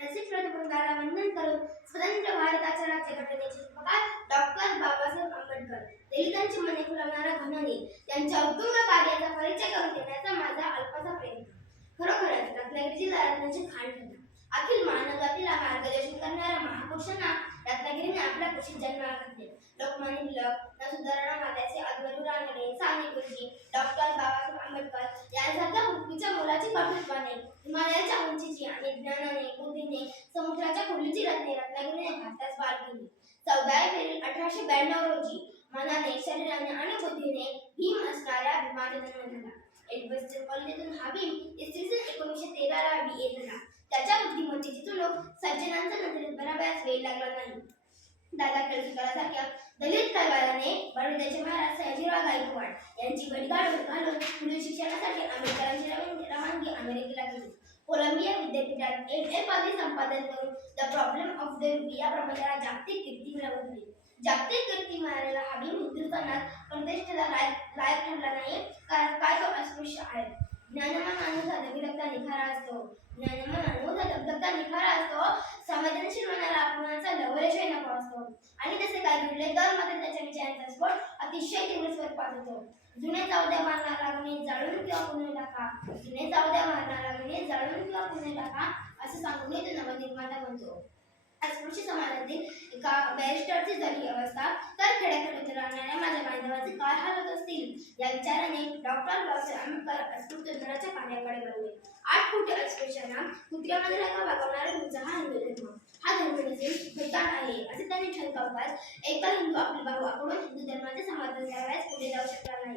रसिक वंदन करून स्वतंत्र भारताच्या राज्यघटनेचे शिल्पकार डॉक्टर बाबासाहेब आंबेडकर दलितांची मने फुलवणारा त्यांच्या उत्तुंग कार्याचा परिचय करून देण्याचा माझा प्रयत्न खरोखरच रत्नागिरी जिल्हा रत्नाची खाण ठरला अखिल मार्गदर्शन करणाऱ्या महापुरुषांना रत्नागिरीने आपल्या कुशीत जन्माला घातले लोकमान्य टिळक नसुंदराणा रानडे साने गुरुजी डॉक्टर बाबासाहेब आंबेडकर यांसारख्या पृथ्वीच्या मोलाची कर्तृत्वाने हिमालयाच्या भारतास केली चौदा एप्रिल अठराशे ब्याण्णव रोजी मनाने शरीराने आणि बुद्धीने भीम असणाऱ्या भीमाचा जन्म झाला. एडवेस्टर कॉलेजातून हा भीम इसवी सन एकोणीसशे तेरा ला बी ए झाला त्याच्या बुद्धिमत्तेची तुलक सज्जनांचा नजरेत बराबरच वेळ लागला नाही. दादा केळकरांसारख्या दलित कळवाराने बडोद्याचे महाराज सयाजीराव गायकवाड यांची भेटगाड घालून पुढील शिक्षणासाठी आंबेडकरांची रवानगी अमेरिकेला केली. कोलंबिया विद्यापीठात एम ए पदवी संपादन करून प्रॉब्लेम ऑफ द रुपी या प्रबंधाला जागतिक कीर्ती मिळवली जागतिक कीर्ती मिळालेला हा भीम हिंदुस्थानात प्रतिष्ठेला लायक लायक ठरला नाही कारण काय तो अस्पृश्य आहे ज्ञानमान अनुसार दगदगता निखारा असतो ज्ञानमान अनुसार दगदगता निखारा असतो संवेदनशील मनाला अपमानाचा लवलेशही नको असतो आणि तसे काय घडले तर मात्र त्याच्या विचारांचा स्फोट अतिशय तीव्र स्वरूपात होतो जुने जाऊद्या मारणारा गुन्हे जाळून किंवा पुणे टाका जुने जाऊद्या मारणारा गुन्हे जाळून किंवा पुणे टाका असं सांगून तो नवनिर्माता बनतो अस्पृश्य समाजातील एका बॅरिस्टरची झाली अवस्था. तर खेड्याकडे राहणाऱ्या माझ्या बांधवाचे काय हालत असतील? या विचाराने डॉक्टर बाबासाहेब आंबेडकर अस्पृश्य धर्माच्या पाण्याकडे बनले आठ कोटी अस्पृश्यांना कुत्र्यामध्ये रंग वागवणारा तुमचा हा हिंदू धर्म. हा धर्म भूतान आहे असे त्यांनी ठणकावताच एका हिंदू आपले भाऊ आपण हिंदू धर्माचे समर्थन करावयास पुढे जाऊ शकणार नाही.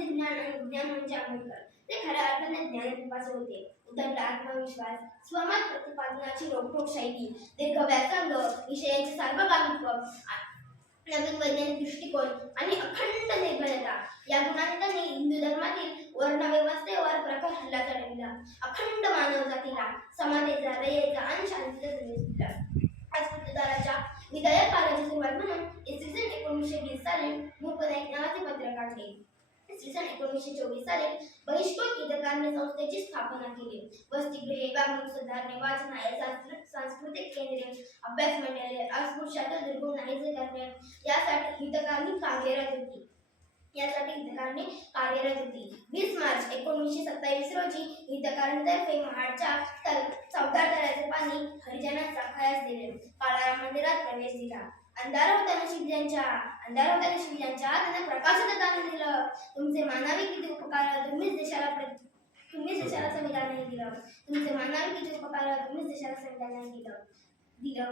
आंबेडकर म्हणजे ज्ञान आणि ज्ञान म्हणजे आंबेडकर ते खऱ्या अर्थाने ज्ञानरूपाचे होते. उदंड आत्मविश्वास स्वमत प्रतिपादनाची रोखोक शैली दीर्घ व्यासंग विषयाचे सार्वकालिक नवीन वैज्ञानिक दृष्टिकोन आणि अखंड निर्भयता. या गुणाने हिंदू धर्मातील वर्णव्यवस्थेवर प्रखर हल्ला चढविला. अखंड मानव जातीला समाधीचा दयेचा आणि शांतीचा संदेश दिला. अस्पृश्यदाराच्या विधायक कार्याची सुरुवात म्हणून इसवी सन एकोणीसशे वीस साली मूकनायक नावाचे पत्र काढले. इसवी सन एकोणीसशे चोवीस साली बहिष्कृत हितकारणी संस्थेची स्थापना केली. वसतिगृहे वागणूक सुधारणे वाचनालय सांस्कृतिक केंद्रे अभ्यास मंडळे अस्पृश्याचा दुर्गुण नाहीसे करणे यासाठी हितकारणी कार्यरत होती. यासाठी हितकारणी कार्यरत होती. वीस मार्च एकोणीसशे सत्तावीस रोजी हितकारणतर्फे महाडच्या चौदा तळ्याचे पाणी हरिजनांचा खयास दिले. काळाराम मंदिरात प्रवेश दिला. अंधार होता नशीब ज्यांच्या अंधार होता नशीब ज्यांच्या त्यांना प्रकाशाचं दान दिलं. तुमचे मानवी किती उपकार तुम्हीच देशाला तुम्हीच देशाला संविधान दिलं. तुमचे मानवी किती उपकार तुम्हीच देशाला संविधान दिलं. दिलं.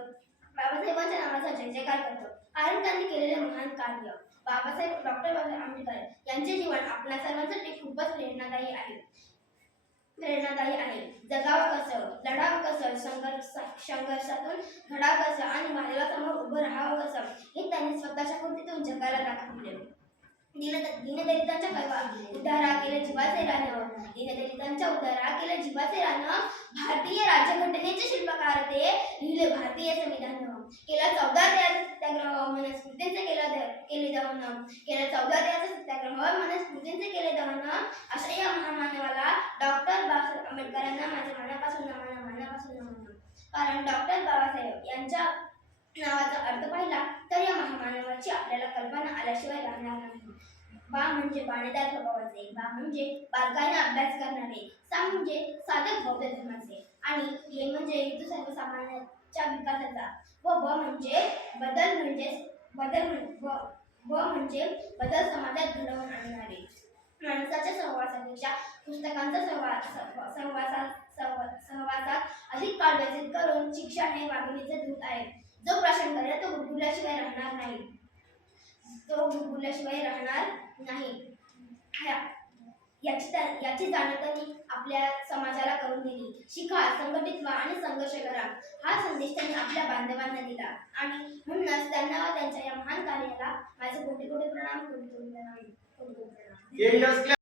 बाबासाहेबांच्या नावाचा जय जयकार करतो. कारण त्यांनी केलेले महान कार्य. बाबासाहेब डॉक्टर बाबासाहेब आंबेडकर यांचे जीवन आपल्या सर्वांसाठी खूपच प्रेरणादायी आहे. प्रेरणादायी आहे. जगावं कसं लढाव कसं संघर्ष संघर्षातून घडावं कसं आणि महादेवासमोर उभं राहावं कसं हे त्यांनी स्वतःच्या कृतीतून जगाला दाखवले. दीनदलितांच्या कळवा उद्धारा केले जीवाचे रानं दीनदलितांच्या उद्धारा केलं जीवाचे रानं भारतीय राज्यघटनेचे शिल्पकार ते लिहिले भारतीय संविधान. केला चौदा दयाचा सत्याग्रह मनस्मृतींचे केला केले दहन. केला चौदा दयाचा सत्याग्रह मनस्मृतींचे केले दहन. अशा या महामानवाला आंबेडकरांना माझ्या मनापासून नमन मनापासून नमन कारण डॉक्टर बाबासाहेब यांच्या नावाचा अर्थ पाहिला तर या महामानवाची आपल्याला कल्पना आल्याशिवाय राहणार नाही. बा म्हणजे बाणेदार स्वभावाचे बा म्हणजे बारकाईने अभ्यास करणारे सा म्हणजे साधक बौद्ध धर्माचे. आणि हे म्हणजे हिंदू सर्वसामान्याच्या विकासाचा. व ब म्हणजे बदल म्हणजे बदल व म्हणजे बदल समाजात घडवून आणणारे. माणसाच्या सहवासापेक्षा पुस्तकांचा सहवास सहवासात सहवासात अधिक काळ व्यतीत करून शिक्षण हे वागणीचे दूत आहे. जो प्रश्न करेल तो गुदगुल्याशिवाय राहणार नाही. तो गुदगुल्याशिवाय राहणार नाही. ह्या- याची याची जाणीव त्यांनी आपल्या समाजाला करून दिली. शिका संघटित व्हा आणि संघर्ष करा. हा संदेश त्यांनी आपल्या बांधवांना दिला. आणि म्हणूनच त्यांना व त्यांच्या या महान कार्याला माझे कोटी कोटी प्रणाम कोटी कोटी प्रणाम कोटी कोटी प्रणाम.